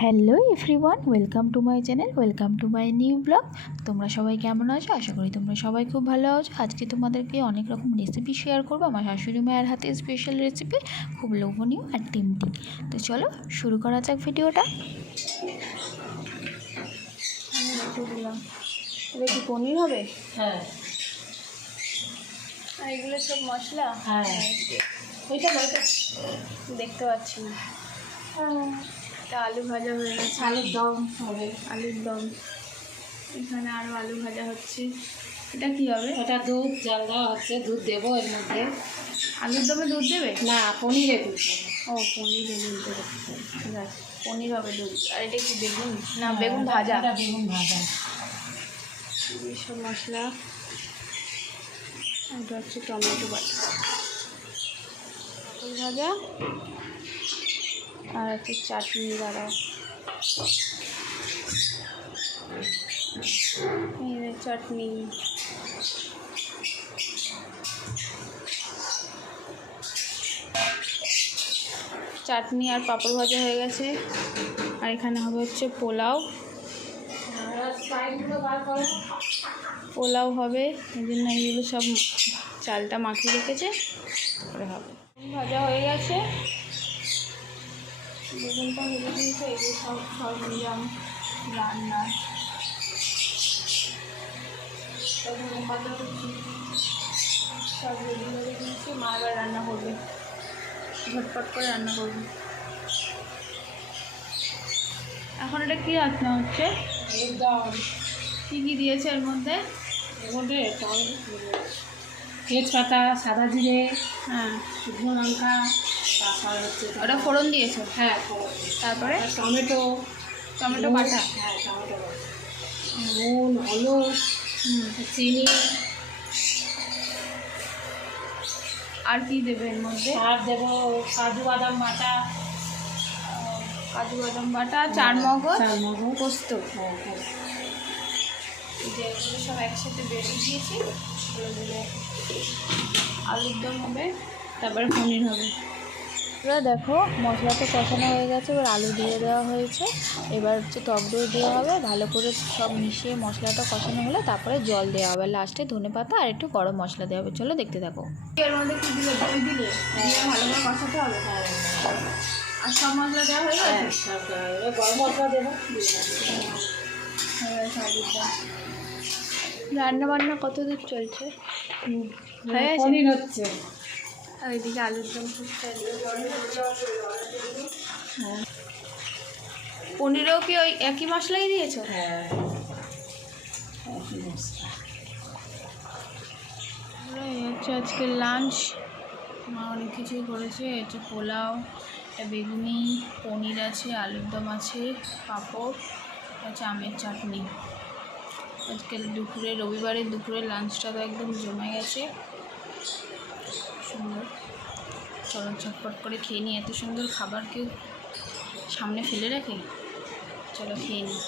Hello everyone, welcome to my channel, welcome to my new blog. তোমরা সবাই কেমন আছো? আশা করি তোমরা সবাই খুব ভালো আছো। আজকে তোমাদেরকে অনেক রকম রেসিপি শেয়ার করবো, আমার শাশুড়ি মায়ের হাতে স্পেশাল রেসিপি, খুব লোভনীয় আর টেম্পটিং। তো চলো শুরু করা যাক ভিডিওটা। দিলাম, এটা কি পনির হবে? হ্যাঁ, আর এগুলো সব মশলা? হ্যাঁ, ওইটা দেখতে পাচ্ছি না। এটা আলু ভাজা হয়ে গেছে, আলুর দম হবে। আলুর দম। এখানে আরও আলু ভাজা হচ্ছে। এটা কি হবে? ওটা দুধ জাল দেওয়া হচ্ছে, দুধ দেবো এর মধ্যে। আলুর দমে দুধ দেবে? না, পনিরে দুধ দেবো। ও, পনিরে দুধ দেবে, ঠিক আছে। পনির হবে দুধ। আর এটা কি বেগুন? না, বেগুন ভাজা। এটা বেগুন ভাজা। এইসব মশলা। এটা হচ্ছে টমেটো বাটা, পটল ভাজা, আর হচ্ছে চাটনি। দাঁড়াও, এই যে চাটনি। চাটনি আর পাঁপড় ভাজা হয়ে গেছে। আর এখানে হবে হচ্ছে পোলাও। পোলাও হবে, এই জন্য এইগুলো সব চালটা মাখিয়ে রেখেছে, তারপরে হবে। ভাজা হয়ে গেছে, বেগুনটা ভেজে দিয়েছে। এগুলো সব সরঞ্জাম রান্নার। পাতা করছি, সব রেডি হয়ে দিয়েছি। মা এবার রান্না করবে, ঝটপট করে রান্না করবে। এখন এটা কী রান্না হচ্ছে? একদম। কী কী দিয়েছে এর মধ্যে? এর মধ্যে তেজপাতা, সাদা জিরে, হ্যাঁ, শুকনো লঙ্কা, তারপর হচ্ছে ওটা ফোড়ন দিয়েছো? হ্যাঁ, তারপরে টমেটো, টমেটো বাটা, হ্যাঁ টমেটো বাটা, নুন, হলুদ, চিনি। আর কি দেবে এর মধ্যে? আর দেবো কাজু বাদাম বাটা, কাজু বাদাম বাটা, চারমগজ, পোস্ত। হ্যাঁ, এই যে এগুলো সব একসাথে বেটে দিয়েছি। আলুর দম হবে, তারপরে পনির হবে। এবার দেখো মশলাটা কষানো হয়ে গেছে, এবার আলু দিয়ে দেওয়া হয়েছে। এবার হচ্ছে টক দই দেওয়া হবে, ভালো করে সব মিশিয়ে মশলাটা কষানো হলে তারপরে জল দেওয়া হবে, লাস্টে ধনেপাতা আর একটু গরম মশলা দেওয়া হবে। চলো দেখতে থাকো। এর মধ্যে কি দিলে? দই দিলে, দিয়ে ভালো করে কষাতে হবে। আর সব মশলা দেওয়া হয়ে গেছে, গরম মশলা দেবো। রান্না বান্না কত দূর চলছে? পনির হচ্ছে, আর এদিকে আলুর দম ফুটছে। হ্যাঁ, পনিরেও কি ওই একই মশলাই দিয়েছো? হ্যাঁ, মশলা। এই হচ্ছে আজকে লাঞ্চ। মা অনেক কিছুই করেছে। এটা পোলাও, এটা বেগুনি, পনির আছে, আলুর দম আছে, পাঁপড়, আছে আমের চাটনি। আজকে দুপুরে, রবিবারের দুপুরে লাঞ্চটা তো একদম জমে গেছে, সুন্দর। চলো ঝটপট করে খেয়ে নিই। এত সুন্দর খাবার কেউ সামনে ফেলে রাখে? চলো খেয়ে নিই।